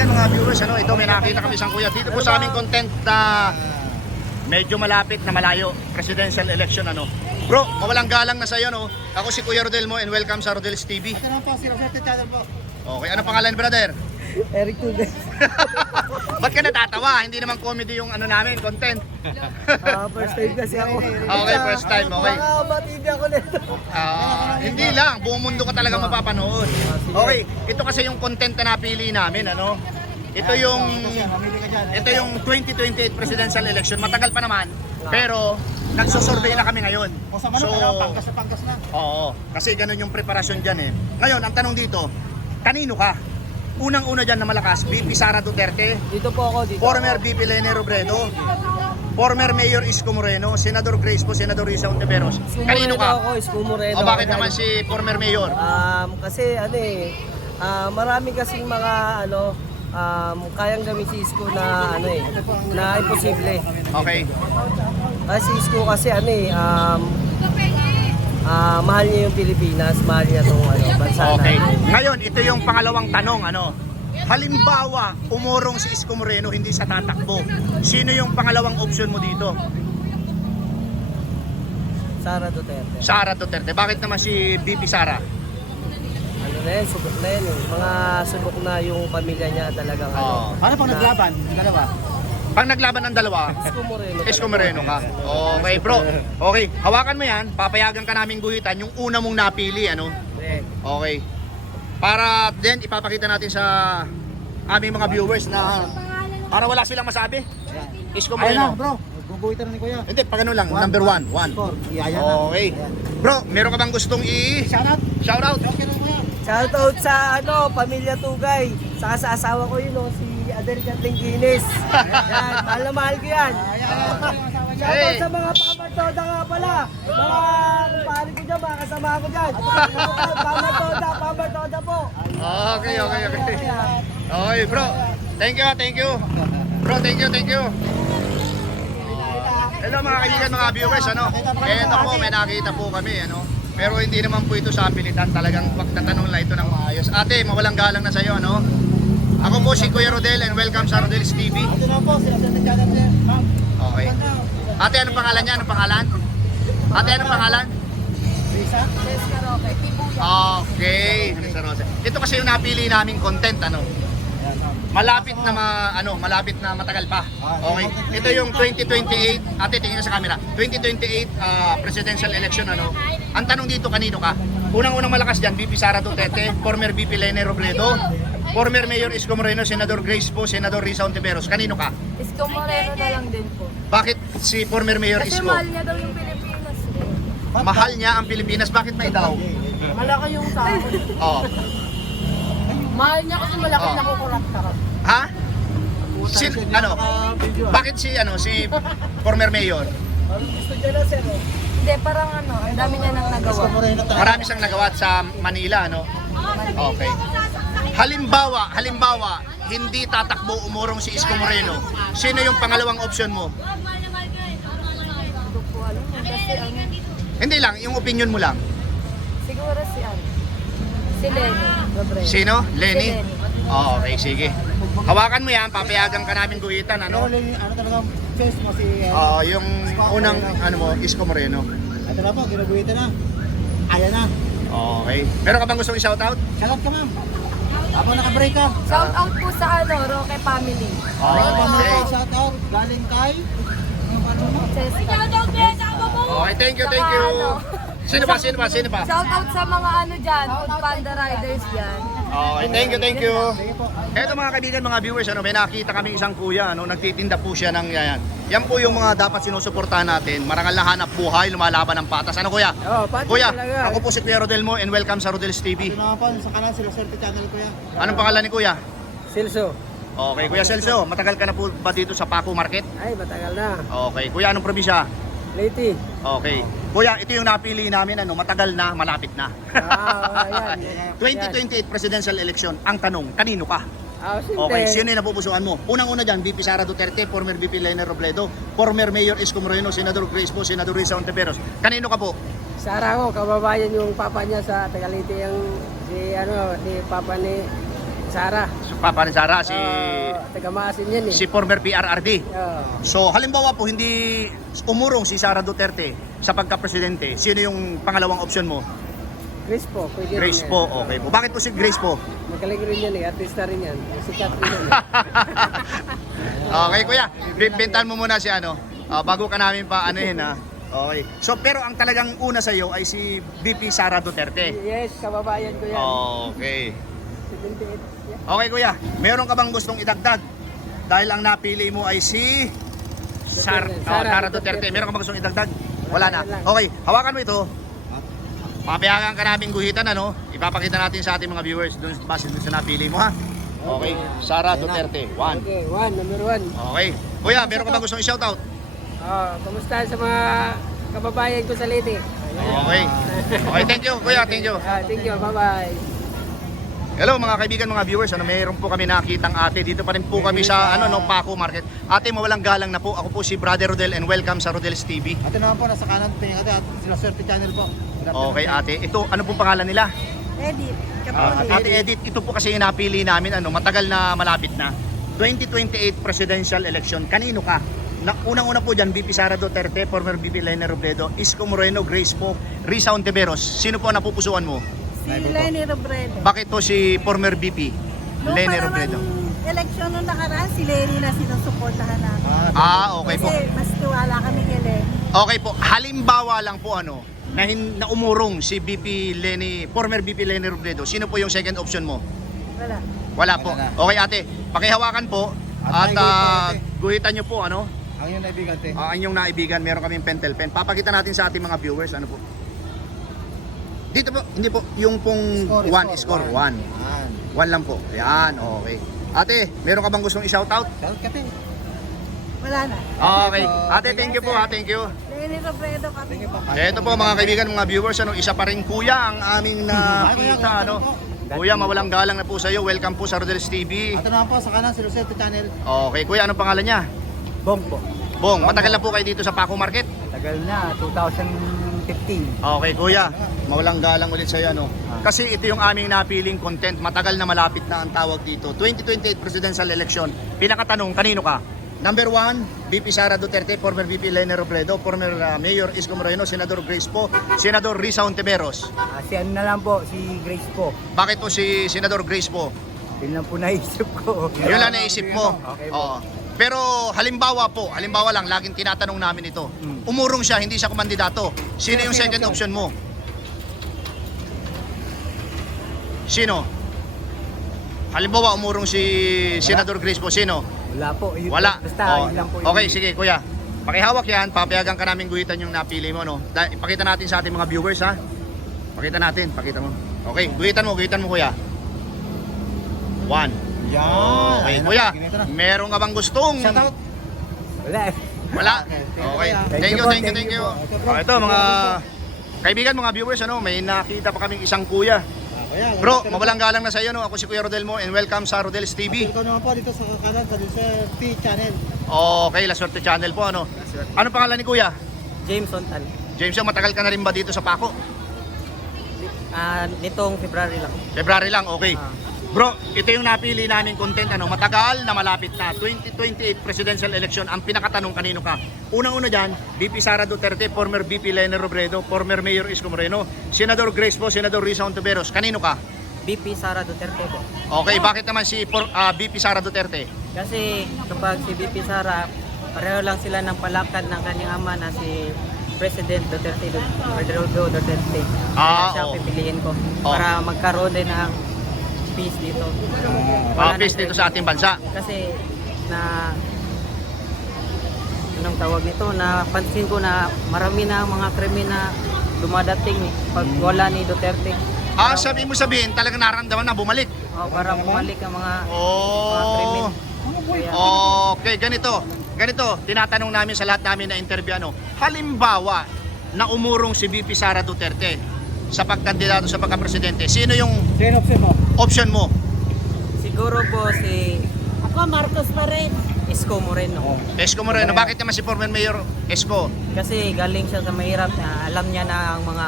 kaibigan, mga viewers, ito may nakita kami isang kuya. Dito po sa aming content na medyo malapit na malayo, presidential election, Bro, mawalang galang na sa'yo, Ako si Kuya Rodel mo and welcome sa Rodel's TV. Ano po, si Rosette Channel po. Okay, ano pangalan, brother? Eric Tudes. Ba't ka natatawa? Hindi naman comedy yung namin, content. First time kasi ako. Okay, first time, okay. Baka matindi ako nito. Hindi lang, buong mundo ka talaga mapapanood. Okay, ito kasi yung content na napili namin, Ito yung 2028 presidential election. Matagal pa naman, pero nagsusurvey na kami ngayon. Pangkas na. Oo, kasi ganun yung preparasyon dyan eh. Ngayon, ang tanong dito, kanino ka? Unang-una dyan na malakas, VP Sara Duterte, Dito po ako, dito. former VP Lene Robredo, former Mayor Isko Moreno, Senador Grace po, Senador Risa Ontiveros. Kanino ka? Ako, Isko Moreno. O bakit naman si former Mayor? Kasi marami kasing mga kayang gawin si Isko na na imposible. Okay. Kasi si Isko kasi mahal niya yung Pilipinas, mahal niya itong bansa Okay. natin. Ngayon, ito yung pangalawang tanong, Halimbawa, umurong si Isko Moreno, hindi sa tatakbo. Sino yung pangalawang option mo dito? Sara Duterte. Sara Duterte. Bakit naman si VP Sara? Subok na yan. Mga subok na yung pamilya niya talagang Oo. Ano pang naglaban? Dalawa? Pag naglaban ng dalawa, Isko Moreno. Isko Moreno ka. Okay, bro. Okay, hawakan mo yan. Papayagan ka naming guhitan yung una mong napili, Okay. Para then ipapakita natin sa aming mga viewers na para wala silang masabi. Isko Moreno. bro. Guguhitan na ni Kuya. Hindi, pag ano lang, number 1. Okay. Bro, meron ka bang gustong shoutout? Shoutout sa Pamilya Tugay. Saka sa asawa ko yun, si Adel Catlingkinis. Yan, mahal na mahal ko yan. Shoutout sa mga pamartoda nga pala. Mga kumpare ko dyan, mga kasama ko dyan. Pamartoda po. Okay. Okay, bro. Thank you. Bro, thank you. Hello mga kaibigan, mga viewers, Ito po, may nakita po kami, Pero hindi naman po ito sa pilitan, talagang pagtatanong lang ito ng maayos. Ate, mawalang galang na sa'yo, Ako po si Kuya Rodel and welcome sa Rodel's TV. Ito na po, si Rosette Channel, ma'am. Okay. Ate, anong pangalan niya? Ate, anong pangalan? Risa? Okay. Ito kasi yung napili naming content, Malapit na matagal pa. Okay. Ito yung 2028, ate tingin na sa camera. 2028 presidential election, Ang tanong dito, kanino ka? Unang-unang malakas diyan, VP Sara Duterte, former VP Lene Robredo, former Mayor Isko Moreno, Senador Grace po, Senador Risa Ontiveros. Kanino ka? Isko Moreno na lang din po. Bakit si former Mayor Kasi Isko? mahal niya daw yung Pilipinas. Mahal niya ang Pilipinas. Bakit may daw? Malaki yung tao. Oh. Mahal niya kasi malaki na kukurap-tarap. Ha? Bakit si former Mayor? Gusto niya na, sir. Hindi, parang ang dami niya nang nagawa. Marami siyang nagawa sa Manila, Okay. Halimbawa, hindi tatakbo umurong si Isko Moreno. Sino yung pangalawang option mo? Hindi ko alam. Kasi Hindi lang, yung opinion mo lang. siguro si Lenny. Robredo. Sino? Lenny? Si Lenny. Okay, sige. Hawakan mo yan, papayagan ka namin guhitan, talagang face mo si... yung unang, Isko Moreno. Ito na po, ginuguhitan na. Ayan na. Okay. Meron ka bang gustong i-shoutout? Shoutout ka, ma'am. Ako naka-break ka. Shout out po sa Roque family. Okay. Shoutout galing kay... Cheska. Okay, thank you. Sino pa? Shout out sa mga dyan, Food Panda Riders dyan. Okay, thank you. Eto mga kaibigan, mga viewers, may nakita kami isang kuya, nagtitinda po siya ng yan. Yan po yung mga dapat sinusuportahan natin. Marangal na hanap buhay, lumalaban ng patas. Kuya? Patas Kuya, talaga. ako po si Kuya Rodel mo and welcome sa Rodel's TV. Ito na po, sa kanan si Rosette Channel, Kuya. Anong pangalan ni Kuya? Silso. Okay, Kuya Celso, matagal ka na po ba dito sa Paco Market? Ay, matagal na. Okay, Kuya, anong probinsya? Lady. Okay. Kuya, ito yung napili namin, matagal na, malapit na. Ayan. 2028 presidential election, ang tanong, kanino ka? Siyempre. Okay, sino yung napupusuan mo? Unang-una dyan, VP Sara Duterte, former VP Lene Robredo, former Mayor Isko Moreno, Senador Grace po, Senador Risa Ontiveros. Kanino ka po? Sara ko, kababayan yung papa niya sa Tagalite, yung si Papa ni Sara. Papa ni Sara, si Taga Maasin yan eh. si former PRRD. Oo. So halimbawa po hindi umurong si Sara Duterte sa pagka-presidente, sino yung pangalawang option mo? Grace po, pwede rin Grace yan. po, okay po. Bakit po si Grace po? Magaling rin yan eh, artista rin yan. Sikat rin yan. Okay kuya, bintahan mo muna si ano, bago ka namin pa anuhin ha. Okay. So pero ang talagang una sa iyo ay si VP Sara Duterte. Yes, kababayan ko yan. Okay. 78. Yeah. Okay kuya, meron ka bang gustong idagdag? Dahil ang napili mo ay si Sara Duterte. Meron ka bang gustong idagdag? Wala na. Okay, hawakan mo ito. Papayagan ka namin guhitan ano. Ipapakita natin sa ating mga viewers doon base doon sa napili mo ha. Okay, Sara Duterte. 1. Okay, number 1. Okay. Kuya, meron ka bang gustong i-shoutout? Kumusta sa mga kababayan ko sa Leyte? Okay. Okay, thank you kuya, thank you. Thank you, bye-bye. Hello mga kaibigan, mga viewers, mayroon po kami nakitang ate. Dito pa rin po kami sa Paco Market. Ate, mawalang galang na po. Ako po si Brother Rodel and welcome sa Rodel's TV. Ate naman po, nasa kanan tingin ate at sila Swerte Channel po. Okay ate, ito ano pong pangalan nila? Edit. Ate Edith, ito po kasi yung napili namin, matagal na malapit na. 2028 presidential election, kanino ka? Unang-una po dyan, VP Sara Duterte, former VP Lene Robredo, Isko Moreno, Grace po, Risa Ontiveros. Sino po ang napupusuan mo? Si Lene Robredo. Bakit po si former VP Lene Robredo? Eleksyon nung nakaraan, si Lene na sinusuportahan namin. Okay po. Kasi mas tiwala kami kay Lene. Okay po, halimbawa lang po na umurong si VP Lene, former VP Lene Robredo. Sino po yung second option mo? Wala. Wala po. Wala na. Okay ate, pakihawakan po at guhitan nyo po Ang yun naibigan te. ang inyong naibigan, meron kaming pentel pen. Papakita natin sa ating mga viewers po. Dito po, hindi po, yung pong 1 score 1. 1 lang po. Yan, okay. Ate, meron ka bang gustong i-shoutout? Shout ka te. Wala na. Okay. Ate, thank you po ha, thank you. Lene Robredo kami. Ito po mga kaibigan, mga viewers, isa pa rin kuya ang aming nakita, Kuya, mawalang galang na po sa iyo. Welcome po sa Rodel's TV. Ate naman po, sa kanan sila Swerte Channel. Okay, kuya, anong pangalan niya? Bong po. Bong, matagal na po kayo dito sa Paco Market? Tagal na, 2015. Okay, kuya, mawalang galang ulit sa iyo, Kasi ito yung aming napiling content. Matagal na malapit na ang tawag dito. 2028 presidential election. Pinakatanong, kanino ka? Number 1, VP Sara Duterte, former VP Lene Robredo, former Mayor Isko Moreno, Senador Grace po, Senador Risa Ontiveros. Si ano na lang po, si Grace po. Bakit po si Senador Grace po? Yun lang po naisip ko. Yun lang naisip mo. Okay po. Oo. Pero halimbawa lang, laging tinatanong namin ito. Umurong siya, hindi siya kumandidato. Sino yung second option mo? Sino? Halimbawa, umurong si Senador Grace po. Sino? Wala po. Wala. Basta, yun lang po. Okay, sige kuya. Pakihawak yan, papayagan ka namin guhitan yung napili mo, Ipakita natin sa ating mga viewers, ha? Pakita mo. Okay, guhitan mo kuya. 1. Yan. Okay, Ayun na, kuya, ginito na. meron ka bang gustong? Shoutout. Wala eh. Wala. Okay, Okay. Thank you po. Ito mga kaibigan, mga viewers, may nakita pa kaming isang kuya. Kuya, Bro, mawalang galang na sa iyo, Ako si Kuya Rodel mo and welcome sa Rodel's TV. Ito naman po dito sa kanan sa Swerte Channel. Okay, La Suerte Channel po, Ano pangalan ni Kuya? James Ontal. James, matagal ka na rin ba dito sa Paco? Nitong February lang. February lang, okay. Bro, ito yung napili namin content, matagal na malapit na. 2028 presidential election, ang pinakatanong kanino ka? Unang-una dyan, VP Sara Duterte, former VP Lene Robredo, former Mayor Isko Moreno, Senador Grace po, Senador Risa Ontiveros, kanino ka? BP Sara Duterte po. Okay, bakit naman si VP Sara Duterte? Kasi kapag si BP Sara, pareho lang sila ng palakad ng kanyang ama na si President Duterte, Rodrigo Duterte. Kaya siya oo. pipiliin ko para magkaroon din ng peace dito. Peace dito sa ating bansa. Kasi anong tawag nito, napansin ko na marami na mga krimen na dumadating pag wala ni Duterte. Sabihin, talagang nararamdaman na bumalik. Para bumalik ang mga krimen. Kaya, Okay, ganito, tinatanong namin sa lahat namin na interview, halimbawa, na umurong si VP Sara Duterte sa pagkandidato sa pagka-presidente, sino yung Sino option mo? option mo? siguro po si Ako, Marcos pa rin. Isko Moreno. Isko Moreno, bakit naman si former Mayor Isko? Kasi galing siya sa mahirap na alam niya na ang mga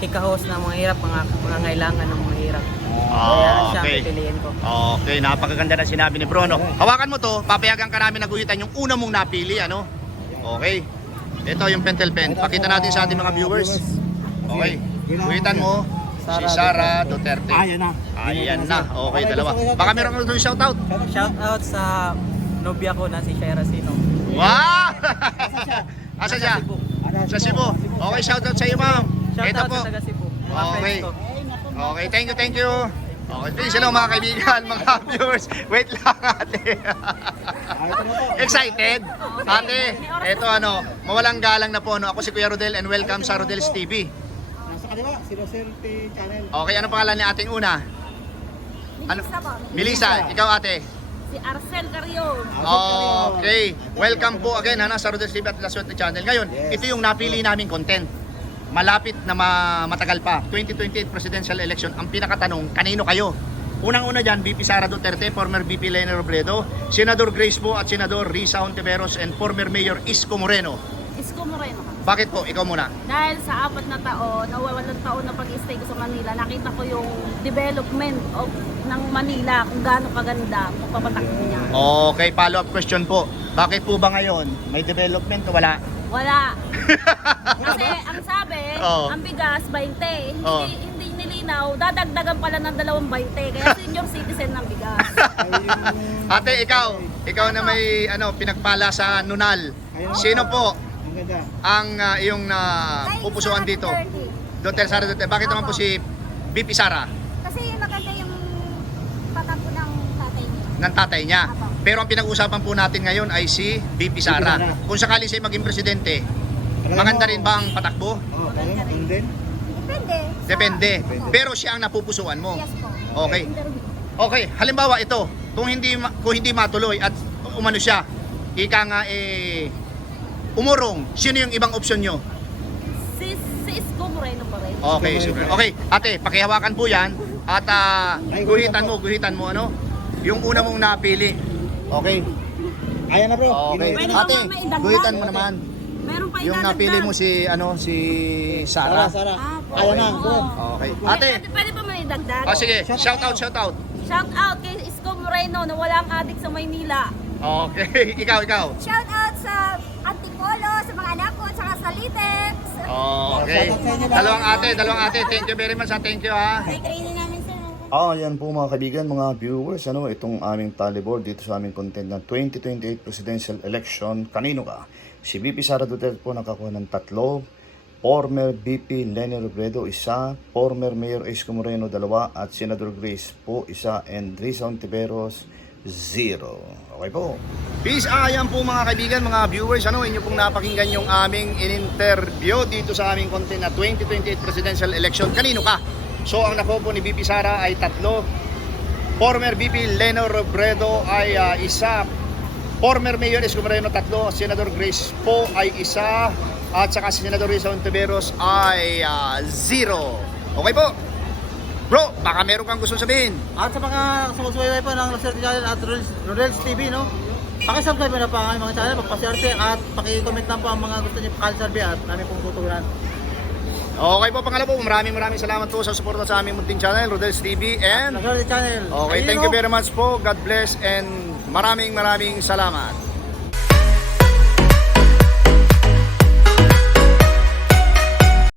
ikahos ng mga hirap, mga ngailangan ng mga hirap. Kaya siya ang Okay. pipiliin ko. Okay, napakaganda na sinabi ni Bro, no? Hawakan mo to, papayagan ka namin na guhitan yung una mong napili, ano? Okay. Ito yung pentel pen. Pakita natin sa ating mga viewers. Okay. Guhitan mo si Sara Duterte. Ayan na. Ayan na. Okay, dalawa. Baka meron ka doon shoutout. Shout out sa nobya ko na si Shaira Sino. Wow! Asa siya? Sa Cebu. Oh, Okay, shoutout sa iyo, ma'am. Shout Ito out po. sa taga Cebu. Mga Okay. friends ko. Okay, thank you. Okay, please, hello mga kaibigan, mga viewers. Wait lang, ate. Excited? Ate, eto ano, mawalang galang na po, no? Ako si Kuya Rodel and welcome sa Rodel's TV. Nasa kaliwa, si Rosel T channel. Okay, ano pangalan ni ating una? Ano? Melissa ba? Melissa, ikaw ate. Si Arcel Carrion. Okay, welcome po again sa Rodel's TV at La Suerte Channel. Ngayon, ito yung napili naming content. Malapit na matagal pa, 2028 presidential election. Ang pinakatanong, kanino kayo? Unang-una dyan, VP Sara Duterte, former VP Leni Robredo, Senador Grace Poe at Senador Risa Hontiveros, and former Mayor Isko Moreno. Isko Moreno ka. Bakit po? Ikaw muna. Dahil sa 4 na taon, nawawalong taon na pag-stay ko sa Manila, nakita ko yung development ng Manila, kung gaano kaganda, kung papatakbo niya. Okay, follow-up question po. Bakit po ba ngayon? May development o wala? Wala. Kasi ang sabi, Oo. ang bigas 20. Oo. Hindi nilinaw, dadagdagan pala ng 2.20. Kaya senior citizen ng bigas. Ate, ikaw na may pinagpala sa Nunal. Sino po Ang ganda. ang iyong pupusuan dito? Duterte, Sara Duterte. Bakit naman po si VP Sara Kasi maganda yung patakbo ng tatay niya. ng tatay niya? Pero ang pinag-uusapan po natin ngayon ay si VP Sara. Sara. Kung sakali siya maging presidente, maganda rin ba ang patakbo? Oo, and then? Depende. Depende. Pero siya ang napupusuan mo. Yes po. Okay. Okay, halimbawa ito, kung hindi matuloy at umano siya, ika nga umurong, sino yung ibang opsyon nyo? Si Isko Moreno pa rin. Okay, super. Okay, ate, pakihawakan po yan at guhitan mo ano? Yung una mong napili. Okay. Ayan na bro. Okay. Pwede ba Ate, maidagdag? guhitan mo naman. Meron pa Yung idadagdag. napili mo si Sara, Sara. Sara. Ah, Ayan na oo. bro. Okay. Ate, Pwede pa maidagdag? sige, shout out. Shout out kay Isko Moreno na walang adik sa Maynila. Okay, ikaw. Shout out sa Antipolo, sa mga anak ko, at saka sa Litex. Okay. Dalawang ate. Thank you very much. Thank you ha. May training namin sir. Yan po mga kaibigan, mga viewers, itong aming tally board dito sa aming content na 2028 presidential election. Kanino ka? Si VP Sara Duterte po nakakuha ng 3, former VP Leni Robredo 1, former Mayor Isko Moreno 2, at Senador Grace po 1, and Risa Hontiveros 0. Okay po. Peace. Ayan po mga kaibigan, mga viewers, inyo pong napakinggan yung aming in-interview dito sa aming content na 2028 presidential election. Kanino ka? So ang nakuha po ni VP Sara ay 3, former VP Leni Robredo ay 1, former Mayor Isko Moreno 3, Senador Grace po ay 1, at saka si Senador Risa Hontiveros ay 0. Okay po. Bro, baka meron kang gusto sabihin. At sa mga sumusubaybay po ng La Suerte Channel at Rodel's TV, no? Pakisubscribe na pa ang mga channel, magpaswerte at paki-comment lang po ang mga gusto niyo pakalsalbi at namin pong tutugunan. Okay po, pangalawa po, maraming salamat po sa suporta sa aming munting channel, Rodel's TV, La and Suerte Channel. okay, Ayun, thank no? you very much po. God bless and maraming salamat.